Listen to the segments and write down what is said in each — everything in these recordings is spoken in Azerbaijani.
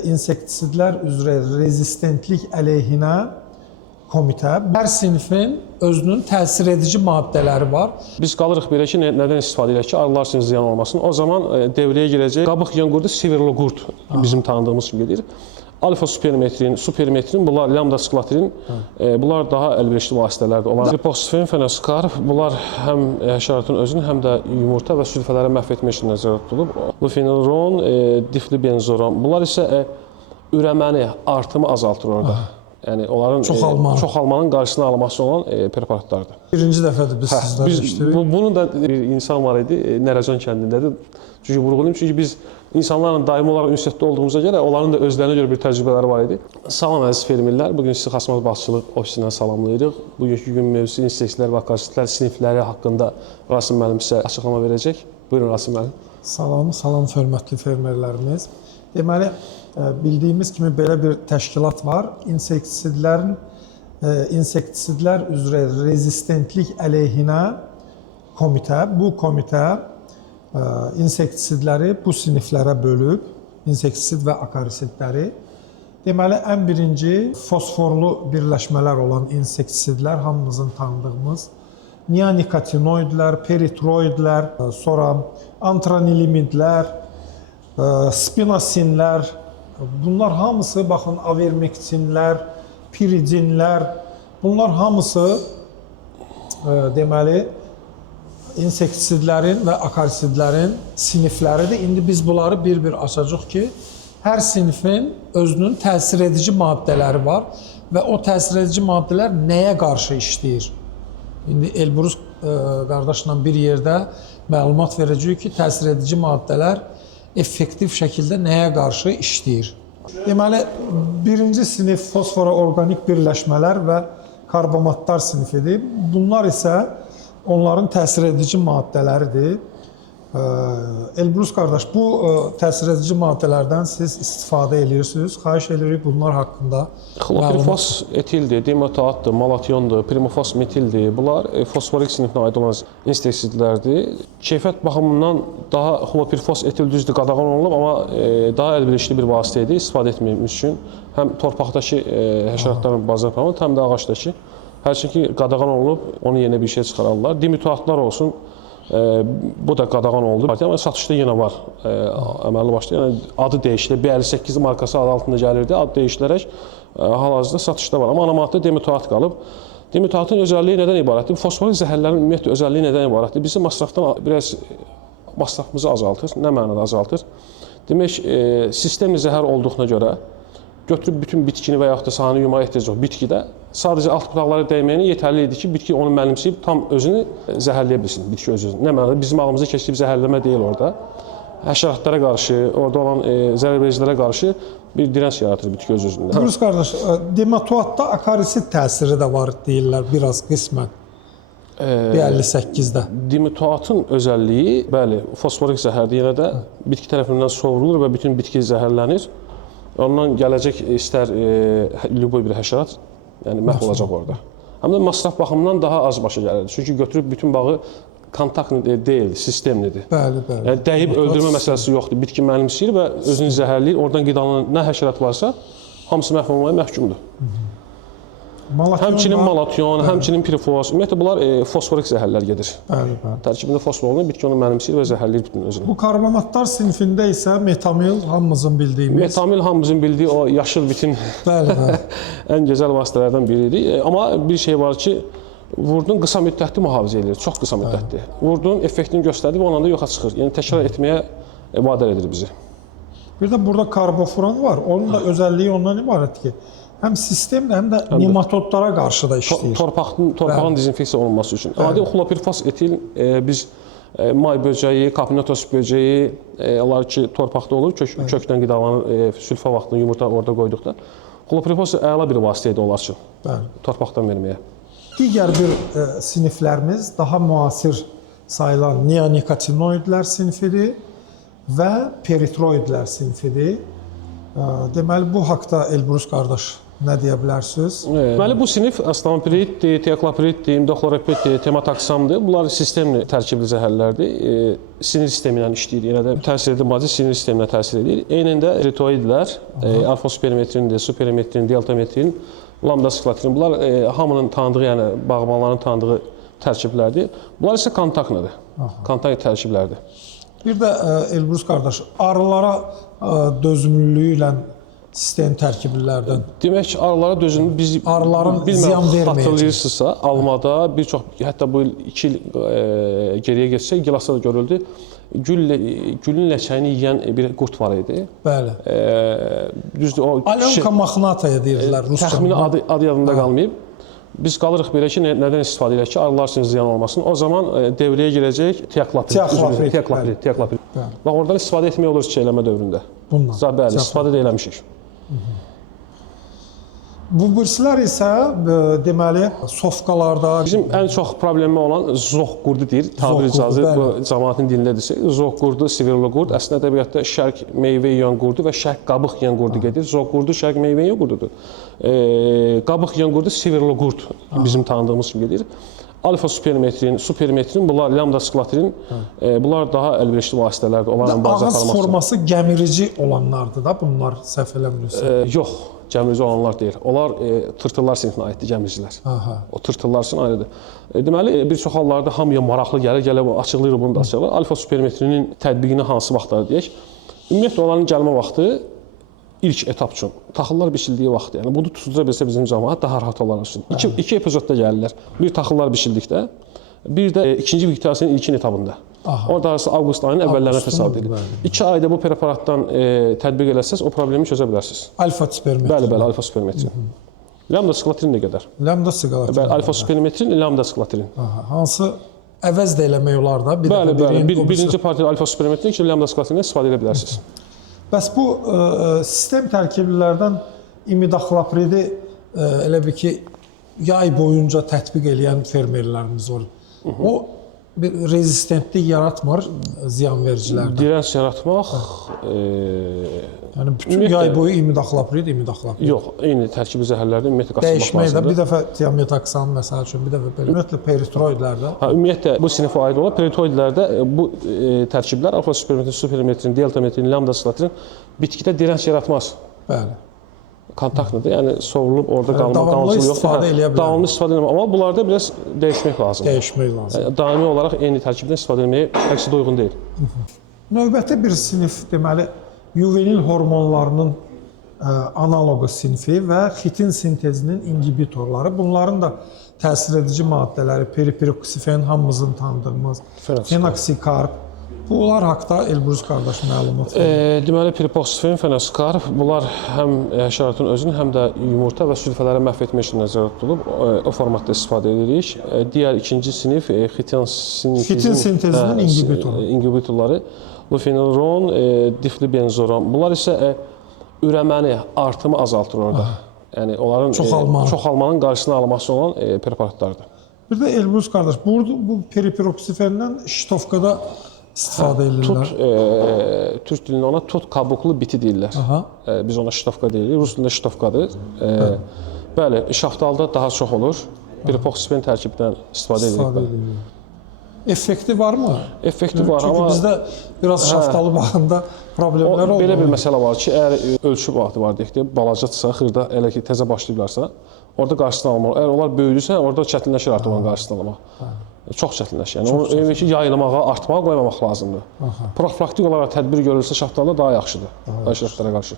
İnsektisidlər üzrə rezistentlik əleyhinə komitə. Hər sinifin özünün təsir edici maddələri var. Biz qalırıq belə ki, nədən istifadə edirik ki, arılar üçün ziyan olmasın. O zaman devrəyə girəcək qabıq yeyən qurdu siverloqurd bizim tanıdığımız kimi gedir. Alfa supermetrin, supermetrin, bunlar lambda sklatrin, bunlar daha əlverişli vasitələrdir. Olan liposfen, fenoskar, bunlar həm həşəratın özünü, həm də yumurta və sülfələri məhv etmək üçün nəzərdə tutulub. Lufenuron, diflibenzoron, bunlar isə ürəməni, artımı azaltır orada. Yəni onların çoxalmanın qarşısını alması olan preparatlardır. Birinci dəfədir biz sizlərlə işləyirik. Bunun da bir insan var idi, Nərəcan kəndindədir. Çünki vurğulayım, çünki biz insanlarla daimi olaraq ünsiyyətdə olduğumuza görə onların da özlərinə görə bir təcrübələri var idi. Salam əziz fermerlər, bugün sizi Xaçmaz Bağçılıq ofisindən salamlayırıq. Bugünkü gün mövzusu insektlər və akarsitlər sinifləri haqqında Rasim müəllim sizə açıqlama verəcək. Buyurun Rasim müəllim. Salam hörmətli fermerlərimiz. Deməli, bildiyimiz kimi belə bir təşkilat var. İnsektisidlər üzrə rezistentlik əleyhinə komitə. Bu komitə insektisidləri bu siniflərə bölüb, insektisid və akarsitləri. Deməli, ən birinci fosforlu birləşmələr olan insektisidlər, hamımızın tanıdığımız neonikotinoidlər, peritroidlər, sonra antranilimidlər, spinosinlər, bunlar hamısı, baxın, avermektinlər, piridinlər, bunlar hamısı deməli, insektisidlərin və akarsitlərin sinifləridir. İndi biz bunları bir-bir açacaq ki, hər sinifin özünün təsir edici maddələri var və o təsir edici maddələr nəyə qarşı işləyir? İndi Elbrus qardaşla bir yerdə məlumat verəcəyik ki, təsir edici maddələr effektiv şəkildə nəyə qarşı işləyir? Deməli, birinci sinif fosfora orqanik birləşmələr və karbomatlar sinifidir. Bunlar isə onların təsir edici maddələridir. Elbrus qardaş, bu təsir edici maddələrdən siz istifadə edirsiniz. Xahiş edirik bunlar haqqında. Xlopirifos etildir, dimetoatdır, malatyondur, primofos metildir. Bunlar fosforik sinifinə aid olan insektisidlərdir. Keyfiyyət baxımından daha xlopirifos etil düzdür, qadağan olunub, amma daha əlverişli bir vasitə idi istifadə etməyimiz üçün. Həm torpaqdakı həşəratların bazarlanır, həm də ağacdakı. Hərçəki qadağan olunub, onun yerinə bir şey çıxararlar. Dimetoatlar olsun, bu da qadağan oldu. Amma satışda yenə var əməlli başlı. Yəni adı dəyişilir. B58 markası adı altında gəlirdi. Ad dəyişilərək hal-hazırda satışda var. Amma anamatda dimetoat qalıb. Dimetoatın özəlliyi nədən ibarətdir? Fosforik zəhərlərin ümumiyyətlə özəlliyi nədən ibarətdir? Bizim masrafdan biraz masrafımızı azaltır. Nə mənada azaltır? Demək, sistemli zəhər olduğuna görə götürüb bütün bitkini və yaxud da sahanı yumağa ehtiyac yox bitkidə sadəcə alt budaqları dəyməyinə yetərli idi ki, bitki onu mənimsəyib tam özünü zəhərləyə bilsin, bitki özünü. Nə mənada? Bizim ağımıza keçdiyi zəhərləmə deyil orada. Həşəratlara qarşı, orada olan zərərvericilərə qarşı bir direnç yaratır bitki öz-özündə. Elbrus qardaş, dimetoatda akarisit təsiri də var deyirlər biraz qismən. B58-də. Dimetoatın özəlliyi, bəli, fosforik zəhərdir, yenə də bitki tərəfindən sovrulur və bütün bitki zəhərlənir. Ondan gələcək istər lüboy bir həşərat, yəni məhv olacaq orada. Həm də masraf baxımından daha az başa gəlir. Çünki götürüb bütün bağı kontakt deyil, sistemlidir. Bəli. Yəni dəyib öldürmə məsələsi yoxdur. Bitki mənimsəyir və özünü zəhərləyir. Oradan qidalanan nə həşərat varsa, hamısı məhv olmaya məhkumdur. Həmçinin malatyon, həmçinin pirifos, ümumiyyətlə bunlar fosforik zəhərlər gedir. Bəli. Tərkibində fosfor olunur, bitki onu mənimsəyir və zəhərləyir bütün özünü. Bu karbomatlar sinifində isə metamil hamımızın bildiyimiz. Metamil hamımızın bildiyi o yaşıl bitin ən gözəl vasitələrdən biridir. Amma bir şey var ki, vurdun qısa müddətli mühafizə edir, çox qısa müddətli. Vurdun, effektini göstərdi və ondan da yoxa çıxır. Yəni təkrar etməyə vadar edir bizi. Bir də burada karbofuran var. Onun da özəlliyi ondan ibarətdir ki, həm sistemlə, həm də nematodlara qarşı da işləyir. Torpağın dezinfeksiya olunması üçün. Adi xlopirifos etil biz may böcəyi, kapinotos böcəyi, onlar ki, torpaqda olur, kökdən qidalanır, sülfə vaxtında yumurta orada qoyduqda. Xlopirifos əla bir vasitə idi onlar üçün, torpaqdan verməyə. Digər bir siniflərimiz daha müasir sayılan neonikotinoidlər sinifidir və peritroidlər sinifidir. Deməli, bu haqda Elbrus qardaş nə deyə bilərsiniz? Deməli bu sinif astampiriddir, tiaklopriddir, imidakloropriddir, tematoxamdır. Bunlar sistemli tərkibli zəhərlərdir. Sinir sistemi ilə işləyir. Yenə də təsir edən maddə sinir sisteminə təsir edir. Eynən də eritoidlər, alfa-supermetrin, supermetrin, deltametrin, lambda-sklatrin. Bunlar hamının tanıdığı, yəni bağbanların tanıdığı tərkiblərdir. Bunlar isə kontaktlıdır. Kontakt tərkiblərdir. Bir də Elbrus qardaş, arılara dözümlülüyü ilə sistem tərkiblilərdən. Demək ki, arılara dözümlü biz arıların ziyan verməyəcək. Xatırlayırsınızsa, almada bir çox, hətta bu il 2 il geriyə geçsək, gilasda da görüldü. Gülün ləçəyini yeyən bir qurd var idi. Bəli. Düzdür, o Alyonka machnataya deyirlər rusca. Təxmini adı yadımda qalmayıb. Biz qalırıq belə ki, nədən istifadə edək ki, arılar üçün ziyan olmasın. O zaman devrəyə girəcək tiakloprid. Bax, oradan istifadə etmək olur çiçəklənmə dövründə. Bundan. Bəli, istifadə də eləmişik. Bu birisilər isə deməli sofkalarda bizim ən çox problemi olan zoğ qurdu deyir. Tabir icazı bu cəmaətin dilindədirsə, zoğ qurdu, sivirli qurd əslində ədəbiyyatda şərq meyvə yeyən qurdu və şərq qabıq yeyən qurdu gedir. Zoğ qurdu şərq meyvə yeyən qurdudur. Qabıq yeyən qurdu sivirli qurd bizim tanıdığımız kimi gedir. Alfa supermetrin, supermetrin, bunlar lambda-sklatrin, bunlar daha əlverişli vasitələrdir. Onlarla mübarizə aparmaq üçün. Ağız forması gəmirici olanlardır da bunlar, səhv eləmirəmsə. Yox, gəmirici olanlar deyil. Onlar tırtıllar sinifinə aiddir, gəmiricilər. O tırtıllar üçün ayrıdır. Deməli, bir çox hallarda hamıya maraqlı gələ açıqlayır, bunu da açıqlayır. Alfa supermetrinin tətbiqini hansı vaxtlar deyək? Ümumiyyətlə, onların gəlmə vaxtı ilk etap üçün, taxıllar biçildiyi vaxt, yəni bunu tutdura bilsə bizim cəmaət daha rahat olar üçün. İki epizodda gəlirlər. Bir taxıllar biçildikdə, bir də ikinci vegetasiyonun ilkin etapında. Orada avqust ayının əvvəllərinə təsadüf edir. 2 ayda bu preparatdan tətbiq eləsəz, o problemi çözə bilərsiniz. Alfa supermetrin. Bəli, alfa supermetrin. Lambda-sklatrin nə qədər? Lambda-sklatrin. Bəli, alfa supermetrin, lambda-sklatrin. Hansı əvəz də eləmək olar da? Bəli. Birinci partiya alfa supermetrin, ikinci lambda-sklatrindən istifadə edə bilərsiniz. Bəs bu sistem tərkiblilərdən imidaklopridi elə bir ki, yay boyunca tətbiq edən fermerlərimiz var. O bir rezistentlik yaratmır ziyanvericilərdən. Dirəns yaratmaq... Yəni bütün yay boyu imidaklopirid. Yox, eyni tərkibi zəhərlərdə ümumiyyətlə qaçılmaq lazımdır. Dəyişmək də bir dəfə tiametoxam məsəl üçün, bir dəfə belə. Ümumiyyətlə peritroidlərdə. Ümumiyyətlə bu sinifə aid olan peritroidlərdə bu tərkiblər alfa supermetrin, supermetrin, deltametrin, lambda-sklatrin bitkidə dirəns yaratmaz. Bəli. Kontaktlıdır, yəni sovrulub orada qalmaq davamlı istifadə eləyə bilər. Davamlı istifadə eləmək, amma bunlarda biraz dəyişmək lazımdır. Daimi olaraq eyni tərkibdən istifadə etməyə əksi uyğun deyil. Növbəti bir sinif deməli yuvenil hormonlarının analoqu sinfi və xitin sintezinin inhibitorları. Bunların da təsir edici maddələri peripiroksifen, hamımızın tanıdığımız fenoksikarp. Bunlar haqqında Elbrus qardaş məlumat verir. Deməli, peripiroksifen, fenoksikarp, bunlar həm həşəratın özünü, həm də yumurta və sülfələri məhv etmək üçün nəzərdə tutulub, o formatda istifadə edirik. Digər ikinci sinif xitin sintezinin inhibitorları, lufenilron, diflibenzoron. Bunlar isə ürəməni, artımı azaltır orada. Yəni, onların çoxalmanın qarşısını alması olan preparatlardır. Bir də Elbrus qardaş, bu peripiroksifendən şitovkada istifadə edirlər. Türk dilində ona tut kabuklu biti deyirlər. Biz ona şitovka deyirik. Rus dilində şitovkadır. Bəli, şaftalda daha çox olur. Peripiroksifen tərkibindən istifadə edirik. Effekti varmı? Effekti var, amma... Çünki bizdə biraz şaftalı bağında problemlər olur. Belə bir məsələ var ki, əgər ölçü vaxtı var deyək ki, balacadırsa, xırda, elə ki, təzə başlayıblarsa, orada qarşısını almaq. Əgər onlar böyüdürsə, orada çətinləşir artıq onun qarşısını almaq. Çox çətinləşir. Yəni, onu yayılmağa, artmağa qoymamaq lazımdır. Profilaktik olaraq tədbir görülsə, şaftalda daha yaxşıdır. Şərəflərə qarşı.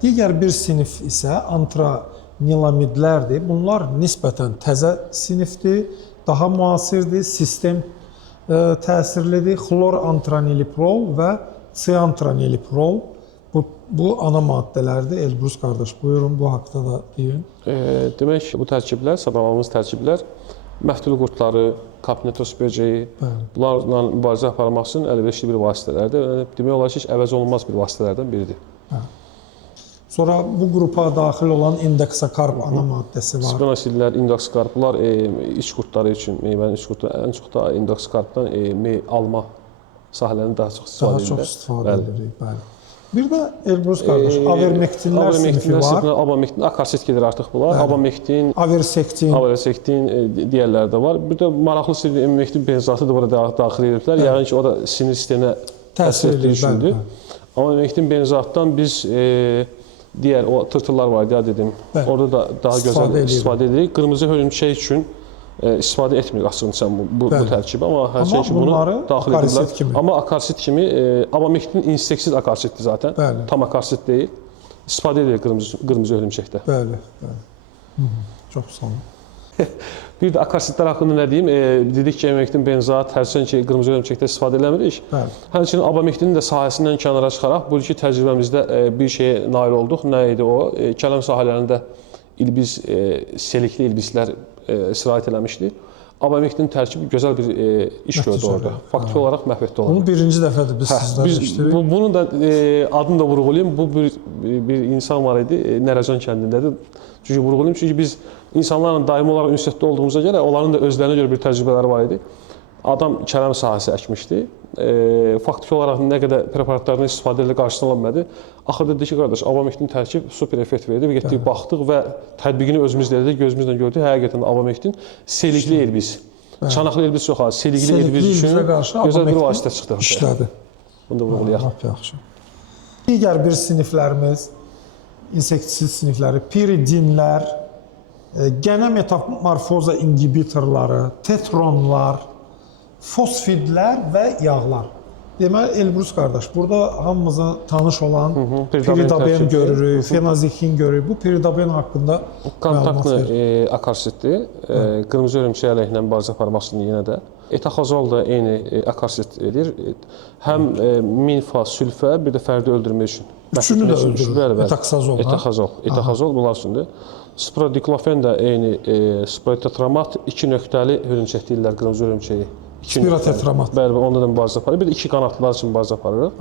Digər bir sinif isə antranilamidlərdir. Bunlar nisbətən təzə sinifdir. Daha müasirdir, sistem təsirlidir. Xlor antraniliprol və siantraniliprol bu ana maddələrdir. Elbrus qardaş, buyurun, bu haqda da deyin. Demək, bu tərkiblər, sadaladığımız tərkiblər məftül qurdları, kapnetos böceyi, bunlarla mübarizə aparmaq üçün əlverişli bir vasitələrdir. Demək olar ki, əvəz olunmaz bir vasitələrdən biridir. Sonra bu qrupa daxil olan indeksakarp ana maddəsi var. Spinosillər, indeksakarp, bunlar iç qurdları üçün, meyvənin iç qurdları ən çox da indeksakarpdan alma sahələrini daha çox istifadə edirlər. Daha çox istifadə edirik, bəli. Bir də Elbrus qardaş, avermektinlər sinifi var. Abamektin, akarsit gedir artıq bunlar. Abamektin, Aversektin. Aversektin digərləri də var. Bir də maraqlısı immektin benzatı da burada daxil ediblər. Yəqin ki, o da sinir sisteminə təsir etdiyi üçündür. Amma immektin benzatdan biz digər o tırtıllar var deyə dedim. Orada da daha gözəl istifadə edirik. Qırmızı hörümçək üçün istifadə etmirik açıqca bu tərkibi, amma hərçəyin ki bunu daxil edirlər. Amma akarsit kimi, abamektin inseksid akarsitdir zaten. Bəli. Tam akarsit deyil. İstifadə edilir qırmızı hörümçəkdə. Bəli, bəli. Çox sağ olun. Bir də akarsitlər haqqında nə deyim? Dedik ki, abamektin benzat, hərçəyin ki qırmızı hörümçəkdə istifadə eləmirik. Həmçinin abamektinin də sahəsindən kənara çıxaraq bu ilki təcrübəmizdə bir şeyə nail olduq. Nə idi o? Kələm sahələrində ilbiz, selikli ilbizlər istirahət eləmişdi. Abamektin tərkibi gözəl bir iş gördü orada. Faktiki olaraq məhv etdi onları. Bunu birinci dəfədir biz sizlərləşdiririk. Bunun da adını da vurğulayım. Bu bir insan var idi, Nərəcan kəndindədir. Çünki vurğulayım, çünki biz insanlarla daimi olaraq ünsiyyətdə olduğumuza görə onların da özlərinə görə bir təcrübələri var idi. Adam kələm sahəsi əkmişdi. Faktiki olaraq nə qədər preparatlardan istifadə ilə qarşısına ala bilmədi. Axırda dedi ki, qardaş, abamektin tərkib super effekt verdi. Və getdik, baxdıq və tətbiqini özümüz elədik, gözümüzlə gördük. Həqiqətən abamektin selikli elbiz, çanaqlı elbiz yox, selikli elbiz üçün gözəl bir vasitə çıxdı. İşlədi. Bunu da vurğulayaq. Yaxşı. Digər bir siniflərimiz, insektisid sinifləri, piridinlər, genə metamorfoza inhibitorları, tetronlar, fosfidlər və yağlar. Deməli, Elbrus qardaş, burada hamımızın tanış olan piridaben görürük, fenazixin görürük. Bu piridaben haqqında kontaktlı akarsitdir. Qırmızı hörümçək əleyhinə mübarizə aparmaq üçün yenə də. Etaxazol da eyni akarsit edir. Həm minfa, sülfə, bir də fərdi öldürmək üçün. Üçünü də öldürür. Etaxazol bunlar üçündür. Spirodiklofen də eyni spirotetramat 2 nöqtəli hörümçək deyirlər qırmızı hörümçəyi. Spirotetramat. Bəli, onda da mübarizə aparır. Bir də 2 qanadlılar üçün mübarizə aparırıq.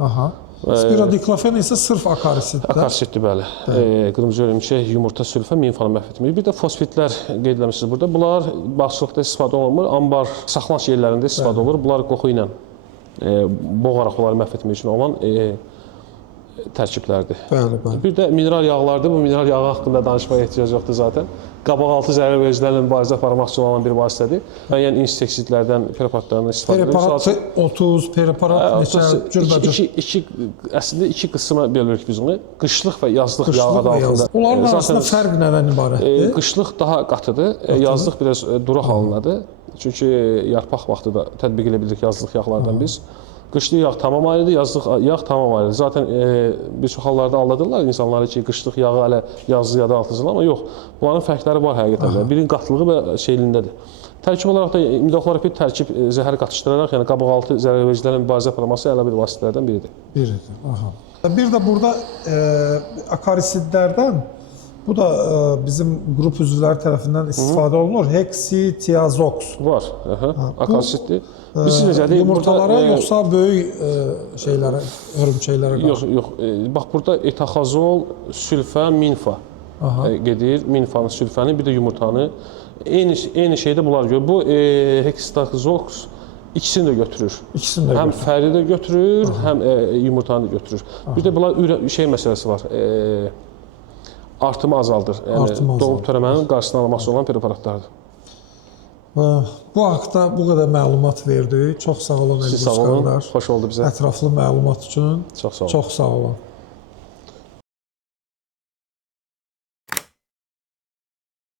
Spirodiklofen isə sırf akarsitdir. Akarsitdir, bəli. Qırmızı hörümçək, yumurta, sülfə, minfanı məhv etmir. Bir də fosfitlər qeyd etmişsiniz burada. Bunlar bağçılıqda istifadə olunmur, ambar, saxlanış yerlərində istifadə olunur. Bunlar qoxu ilə boğaraq onları məhv etmək üçün olan tərkiblərdir. Bir də mineral yağlardır. Bu mineral yağı haqqında danışmaya ehtiyac yoxdur zaten. Qabaqaltı zərər vericilərlə mübarizə aparmaq üçün olan bir vasitədir. Müəyyən inseksidlərdən, preparatlardan istifadə edilir. Preparat 30, preparat neçə cürbəcür? Əslində iki qismə bölürük biz onu. Qışlıq və yazlıq yağı adı altında. Onların arasında fərq nədən ibarətdir? Qışlıq daha qatıdır, yazlıq biraz duru halındadır. Çünki yarpaq vaxtı da tətbiq edə bilirik yazlıq yağlardan biz. Qışlıq yağ tamam ayrıdır, yazlıq yağ tamam ayrıdır. Zaten bir çox hallarda aldadırlar insanları ki, qışlıq yağı hələ yazlıq yağda altısın, amma yox. Bunların fərqləri var həqiqətən. Birinin qatlığı və şeylindədir. Tərkib olaraq da imidakloropid tərkib zəhər qatışdıraraq, yəni qabaqaltı zərərvericilərlə mübarizə aparılması elə bir vasitələrdən biridir. Bir də burada akarisidlərdən, bu da bizim qrup üzvləri tərəfindən istifadə olunur. Heksitiazox. Var, akarisitdir. Yumurtalara yoxsa böyük şeylərə, hörümçəklərə qarşı? Yox. Bax, burada etaxazol, sülfə, minfa gedir. Minfanı, sülfəni, bir də yumurtanı. Eyni şeydə bunlar görür. Bu heksitiazox ikisini də götürür. Həm fəri də götürür, həm yumurtanı da götürür. Bir də bunlar şey məsələsi var. Artımı azaldır. Yəni, doğub törəmənin qarşısını alması olan preparatlardır. Bu haqda bu qədər məlumat verdik. Çox sağ olun Elbrus qardaş. Xoş oldu bizə. Ətraflı məlumat üçün. Çox sağ olun. Çox sağ olun.